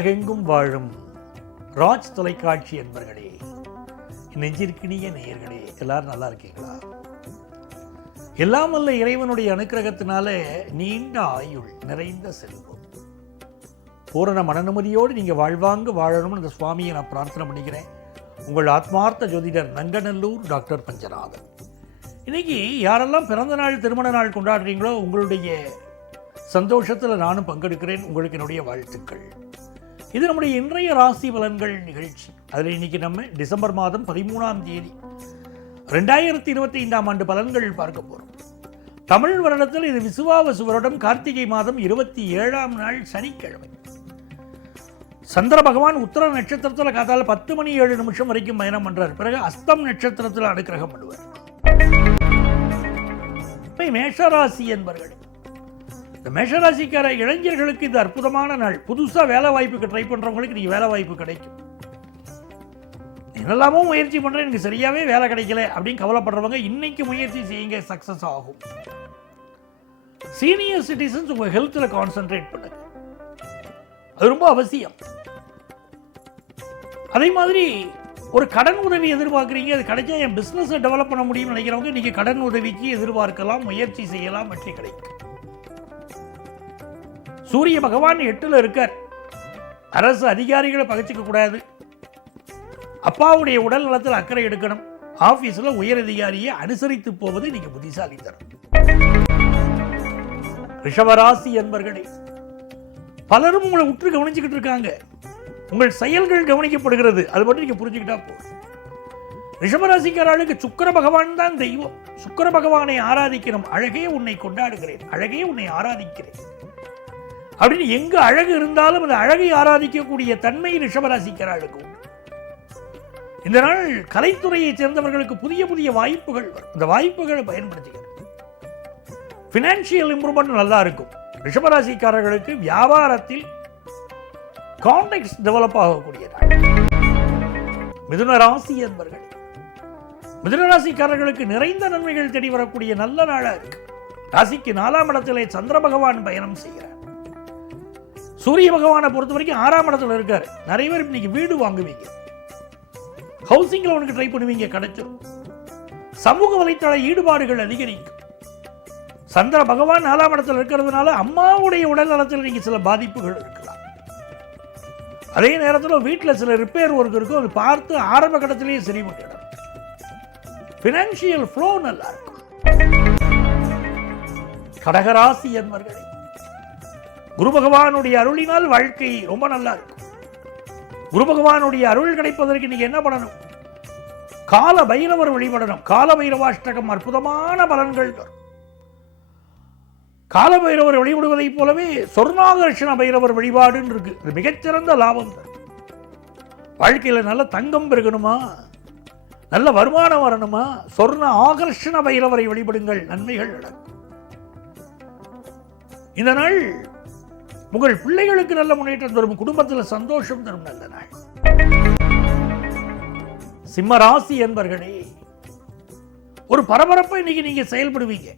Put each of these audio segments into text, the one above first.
உலகெங்கும் வாழும் ராஜ் தொலைக்காட்சி என்பர்களே, நெஞ்சிற்கினிய நேயர்களே, எல்லாரும் நல்லா இருக்கீங்களா? எல்லாம் வல்ல இறைவனுடைய அனுக்கிரகத்தினால நீண்ட ஆயுள், நிறைந்த செல்வம், பூரண மனநிம்மதியோடு நீங்க வாழ்வாங்க வாழணும்னு இந்த சுவாமியை நான் பிரார்த்தனை பண்ணிக்கிறேன். உங்கள் ஆத்மார்த்த ஜோதிடர் நங்கநல்லூர் டாக்டர் பஞ்சநாதன். இன்னைக்கு யாரெல்லாம் பிறந்த நாள், திருமண நாள் கொண்டாடுறீங்களோ உங்களுடைய சந்தோஷத்தில் நானும் பங்கெடுக்கிறேன். உங்களுக்கு என்னுடைய வாழ்த்துக்கள். இது நம்முடைய இன்றைய ராசி பலன்கள் நிகழ்ச்சி. அதில் இன்னைக்கு நம்ம டிசம்பர் மாதம் 13ஆம் தேதி 2025ஆம் ஆண்டு பலன்கள் பார்க்க போகிறோம். தமிழ் வருடத்தில் இது விசுவாவசு வருடம், கார்த்திகை மாதம் 27ஆம் நாள் சனிக்கிழமை. சந்திர பகவான் உத்தர நட்சத்திரத்தில் காத்தால 10 மணி 7 நிமிஷம் வரைக்கும் பயணம் பண்றார். பிறகு அஸ்தம் நட்சத்திரத்தில் அனுக்கிரகம் பண்ணுவார். மேஷராசி என்பர்கள், இந்த மேஷராசிக்கார இளைஞர்களுக்கு இது அற்புதமான நாள். புதுசாக வேலை வாய்ப்புக்கு ட்ரை பண்ணுறவங்களுக்கு நீங்கள் வேலை வாய்ப்பு கிடைக்கும். என்னெல்லாமோ முயற்சி பண்ணுறேன், எனக்கு சரியாகவே வேலை கிடைக்கல அப்படின்னு கவலைப்படுறவங்க இன்னைக்கு முயற்சி செய்யுங்க, சக்ஸஸ் ஆகும். சீனியர் சிட்டிசன்ஸ் உங்கள் ஹெல்த்தில் கான்சென்ட்ரேட் பண்ணுங்க, அது ரொம்ப அவசியம். அதே மாதிரி ஒரு கடன் உதவி எதிர்பார்க்குறீங்க, அது கிடைச்சா என் பிஸ்னஸை டெவலப் பண்ண முடியும்னு நினைக்கிறவங்க நீங்கள் கடன் உதவிக்கு எதிர்பார்க்கலாம், முயற்சி செய்யலாம், வெற்றி கிடைக்கும். சூரிய பகவான் 8ல் இருக்கார். அரசு அதிகாரிகளை பகைச்சிக்க கூடாது. அப்பாவுடைய உடல் நலத்தில் அக்கறை எடுக்கணும். ஆபீஸ்ல உயர் அதிகாரியை அனுசரித்து போவது நீங்க புத்திசாலித்தனம். ரிஷபராசி என்பர்களே, பலரும் உங்களை உற்று கவனிச்சுக்கிட்டு இருக்காங்க. உங்கள் செயல்கள் கவனிக்கப்படுகிறது, அது மட்டும் நீங்க புரிஞ்சுக்கிட்டா போதும். ரிஷபராசிக்காரர்களுக்கு சுக்கிர பகவான் தான் தெய்வம். சுக்கிர பகவானை ஆராதிக்கணும். அழகே உன்னை கொண்டாடுகிறேன், அழகே உன்னை ஆராதிக்கிறேன் அப்படின்னு எங்க அழகு இருந்தாலும் அந்த அழகை ஆராதிக்கக்கூடிய தன்மை ரிஷபராசிக்காரர்களுக்கு உண்டு. இந்த நாள் கலைத்துறையை சேர்ந்தவர்களுக்கு புதிய புதிய வாய்ப்புகள் வரும். இந்த வாய்ப்புகளை பயன்படுத்திக்க. பினான்சியல் இம்ப்ரூவ்மெண்ட் நல்லா இருக்கும். ரிஷபராசிக்காரர்களுக்கு வியாபாரத்தில் கான்டெக்ட் டெவலப் ஆகக்கூடிய நாள். மிதுன ராசி என்பர்கள், மிதுன ராசிக்காரர்களுக்கு நிறைந்த நன்மைகள் தேடி வரக்கூடிய நல்ல நாளா இருக்கு. ராசிக்கு 4ஆம் இடத்திலே சந்திர பகவான் பயணம் செய்கிறார். சூரிய பகவானை பொறுத்த வரைக்கும் 6ஆம் இடத்துல இருக்காரு. நிறைய பேர் இன்னைக்கு வீடு வாங்குவீங்க, ஹவுசிங் லோனுக்கு ட்ரை பண்ணுவீங்க, கிடைச்சிடும். சமூக வலைத்தள ஈடுபாடுகள் அதிகரிக்கும். சந்திர பகவான் 4ஆம் இடத்துல இருக்கிறதுனால அம்மாவுடைய உடல் நலத்தில் நீங்க சில பாதிப்புகள் இருக்கலாம். அதே நேரத்தில் வீட்டில் சில ரிப்பேர் ஒர்க் இருக்கும், அது பார்த்து ஆரம்ப கட்டத்திலேயே சரி பண்ணிடணும். பினான்சியல் ஃப்ளோ நல்லா இருக்கும். கடகராசி என்பர்களே, குரு பகவானுடைய அருளினால் வாழ்க்கை ரொம்ப நல்லா இருக்கும். குரு பகவானுடைய அருள் கிடைப்பதற்கு நீங்க என்ன பண்ணணும்? கால பைரவர் வழிபடணும். கால பைரவாஷ்டகம் அற்புதமான பலன்கள் தரும். கால பைரவர் வழிபடுவதைப் போலவே சொர்ணாகர்ஷண பைரவர் வழிபாடுன்னு இருக்கு. இது மிகச்சிறந்த லாபம் தரும். வாழ்க்கையில் நல்ல தங்கம் பெருகணுமா, நல்ல வருமானம் வரணுமா, சொர்ண ஆகர்ஷண பைரவரை வழிபடுங்கள், நன்மைகள் நடக்கும். இந்த நாள் உங்கள் பிள்ளைகளுக்கு நல்ல முன்னேற்றம் தரும், குடும்பத்தில் சந்தோஷம் தரும் நல்ல நாள். சிம்ம ராசி என்பர்களே, ஒரு பரபரப்பை இன்னைக்கு நீங்க செயல்படுவீங்க.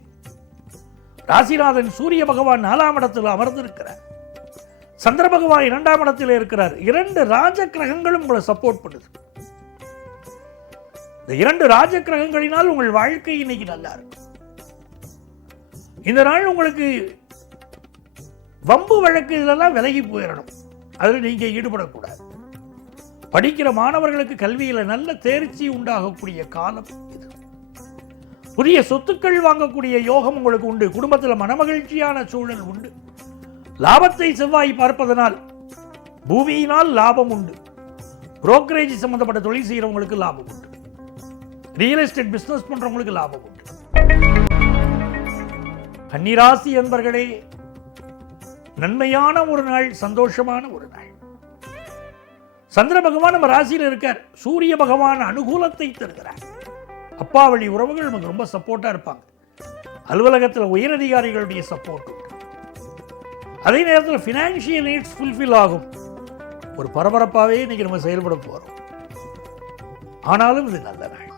ராசிநாதன் சூரிய பகவான் 4ஆம் இடத்தில் அமர்ந்திருக்கிறார். சந்திர பகவான் 2ஆம் இடத்தில் இருக்கிறார். 2 ராஜ கிரகங்களும் உங்களை சப்போர்ட் பண்ணுது. இந்த 2 ராஜ கிரகங்களினால் உங்கள் வாழ்க்கை இன்னைக்கு நல்லா இருக்கும். இந்த நாள் உங்களுக்கு வம்பு வழக்கு இதெல்லாம் விலகி போயிடணும். அதில் நீங்க ஈடுபடக்கூடாது. படிக்கிற மாணவர்களுக்கு கல்வியில் நல்ல தேர்ச்சி உண்டாகக்கூடிய காலம் இது. புதிய சொத்துக்கள் வாங்கக்கூடிய யோகம் உங்களுக்கு உண்டு. குடும்பத்தில் மனமகிழ்ச்சியான சூழல் உண்டு. லாபத்தை செவ்வாய் பார்ப்பதனால் பூமியினால் லாபம் உண்டு. புரோக்கரேஜ் சம்பந்தப்பட்ட தொழில் செய்யறவங்களுக்கு லாபம் உண்டு. ரியல் எஸ்டேட் பிசினஸ் பண்றவங்களுக்கு லாபம் உண்டு. கன்னிராசி என்பர்களே, நன்மையான ஒரு நாள், சந்தோஷமான ஒரு நாள். சந்திர பகவான் நம்ம ராசியில் இருக்கார். சூரிய பகவான் அனுகூலத்தை தருகிறார். அப்பா வழி உறவுகள் நமக்கு ரொம்ப சப்போர்ட்டா இருப்பாங்க. அலுவலகத்தில் உயரதிகாரிகளுடைய சப்போர்ட் உண்டு. அதே நேரத்தில் பினான்சியல் நீட்ஸ் ஃபுல்ஃபில் ஆகும். ஒரு பரபரப்பாகவே இன்னைக்கு நம்ம செயல்பட போறோம். ஆனாலும் இது நல்ல நாள்.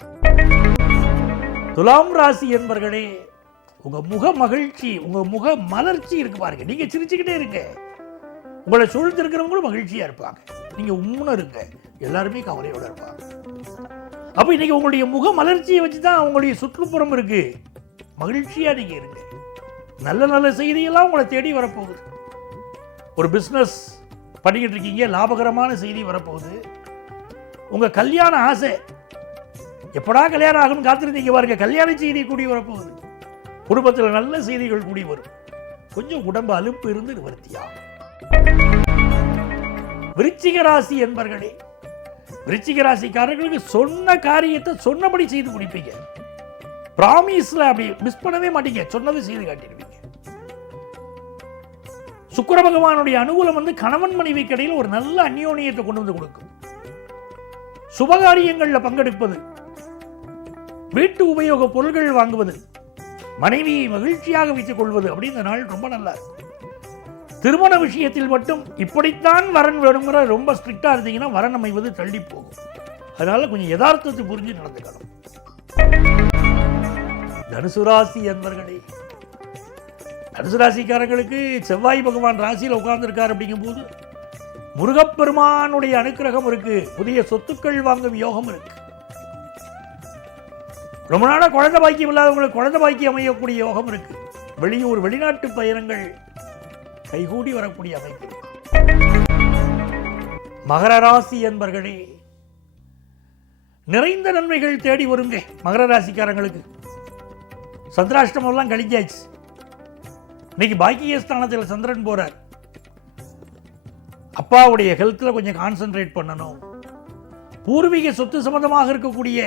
துலாம் ராசி என்பர்களே, உங்க முக மகிழ்ச்சி, உங்க முக மலர்ச்சி இருக்கு பாருங்க. நீங்க சிரிச்சுக்கிட்டே இருங்க. உங்களை சூழ்ந்திருக்கிறவங்களும் மகிழ்ச்சியா இருப்பாங்க. நீங்க உம்முன்னு இருங்க, எல்லாருமே கவலையோட இருப்பாங்க. அப்ப இன்னைக்கு உங்களுடைய முக மலர்ச்சியை வச்சுதான் உங்களுடைய சுற்றுப்புறம் இருக்கு. மகிழ்ச்சியா நீங்க இருங்க. நல்ல நல்ல செய்தியெல்லாம் உங்களை தேடி வரப்போகுது. ஒரு பிசினஸ் பண்ணிக்கிட்டு இருக்கீங்க, லாபகரமான செய்தி வரப்போகுது. உங்க கல்யாண ஆசை எப்படா கல்யாணம் ஆகும்னு காத்திருந்தீங்க பாருங்க, கல்யாண செய்தி கூடி வரப்போகுது. குடும்பத்தில் நல்ல செய்திகள் கூடி வரும். கொஞ்சம் உடம்பு அலுப்பு இருந்து நிவர்த்தியா. விருச்சிக ராசி என்பர்களே, விருச்சிக ராசிக்காரர்களுக்கு சொன்ன காரியத்தை சொன்னபடி செய்து முடிப்பீங்க. பிராமிஸ்ல அப்படி மிஸ் பண்ணவே மாட்டீங்க, சொன்னதை செய்து காட்டிடுவீங்க. சுக்கிர பகவானுடைய அனுகூலம் வந்து கணவன் மனைவி இடையில் ஒரு நல்ல அந்யோன்யத்தை கொண்டு வந்து கொடுக்கும். சுபகாரியங்கள்ல பங்கெடுப்பது, வீட்டு உபயோக பொருட்கள் வாங்குவது, மனைவியை மகிழ்ச்சியாக வைத்துக் கொள்வது அப்படி இந்த நாள் ரொம்ப நல்லா இருக்கும். திருமண விஷயத்தில் மட்டும் இப்படித்தான் வரன் வேணுங்கிற ரொம்ப ஸ்ட்ரிக்டா இருந்தீங்கன்னா வரன் அமைவது தள்ளி போகும். அதனால கொஞ்சம் யதார்த்தத்தை புரிஞ்சு நடந்துக்கணும். தனுசு ராசி என்பர்களே, தனுசு ராசிக்காரர்களுக்கு செவ்வாய் பகவான் ராசியில் உட்கார்ந்து இருக்கார். அப்படிங்கும் போது முருகப்பெருமானுடைய அனுக்கிரகம் இருக்கு. புதிய சொத்துக்கள் வாங்கும் யோகம் இருக்கு. ரொம்ப நாளா குழந்தை பாக்கியம் இல்லாதவங்களுக்கு குழந்தை பாக்கியம் அமையக்கூடிய யோகம் இருக்கு. வெளியூர் வெளிநாட்டு பயணங்கள் கைகூடி வரக்கூடிய அமைப்பு. மகர ராசி என்பர்களே, நிறைந்த நன்மைகள் தேடி வருங்க. மகர ராசிக்காரங்களுக்கு சந்திராஷ்டமம் எல்லாம் கழிஞ்சாச்சு. இன்னைக்கு பாக்கியஸ்தானத்தில் சந்திரன் போறார். அப்பாவுடைய ஹெல்த்ல கொஞ்சம் கான்சென்ட்ரேட் பண்ணணும். பூர்வீக சொத்து சம்பந்தமாக இருக்கக்கூடிய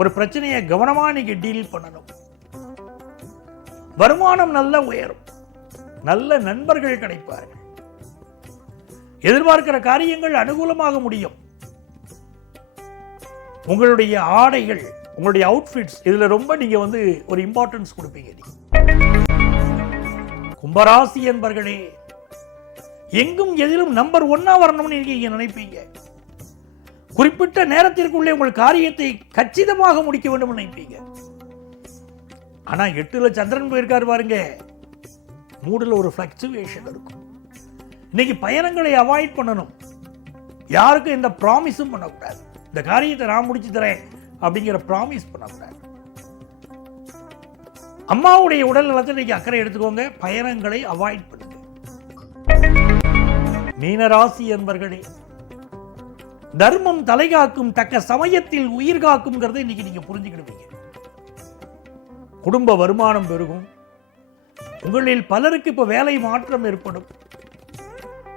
ஒரு பிரச்சனையை கவனமா நீங்க டீல் பண்ணணும். வருமானம் நல்ல உயரும். நல்ல நண்பர்கள் கிடைப்பார்கள். எதிர்பார்க்கிற காரியங்கள் அனுகூலமாக முடியும். உங்களுடைய ஆடைகள், உங்களுடைய அவுட்ஃபிட்ஸ் இதுல ரொம்ப நீங்க வந்து ஒரு இம்பார்ட்டன்ஸ் கொடுப்பீங்க. கும்பராசி என்பர்களே, எங்கும் எதிலும் நம்பர் 1 வரணும்னு நீங்க நினைப்பீங்க. குறிப்பிட்ட நேரத்திற்குள்ளே உங்கள் காரியத்தை கச்சிதமாக முடிக்க வேண்டும் நினைப்பீங்க. ஆனா 8ல சந்திரன் போயிருக்காரு பாருங்க, மூடுல ஒரு ஃபிளக்சுவேஷன் இருக்கும். இன்னைக்கு பயணங்களை அவாய்ட் பண்ணணும். யாருக்கும் எந்த ப்ராமிஸும் பண்ணக்கூடாது. இந்த காரியத்தை நான் முடிச்சு தரேன் அப்படிங்கிற ப்ராமிஸ் பண்ணக்கூடாது. அம்மாவுடைய உடல் நலத்தை இன்னைக்கு அக்கறை எடுத்துக்கோங்க. பயணங்களை அவாய்ட் பண்ணுங்க. மீனராசி என்பர்களே, தர்மம் தலைகாக்கும், தக்க சமயத்தில் உயிர் காக்கும்ங்கிறத இன்னைக்கு நீங்க புரிஞ்சுக்கிடுவீங்க. குடும்ப வருமானம் பெருகும். உங்களில் பலருக்கு இப்ப வேலை மாற்றம் ஏற்படும்.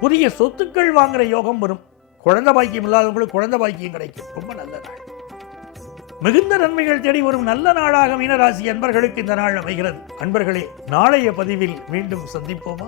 புதிய சொத்துக்கள் வாங்குற யோகம் வரும். குழந்தை பாக்கியம் இல்லாதவங்களுக்கு குழந்தை பாக்கியம் கிடைக்கும். ரொம்ப நல்ல நாள். மிகுந்த நன்மைகள் தேடி வரும் நல்ல நாளாக மீனராசி அன்பர்களுக்கு இந்த நாள் அமைகிறது. அன்பர்களே, நாளைய பதிவில் மீண்டும் சந்திப்போமா?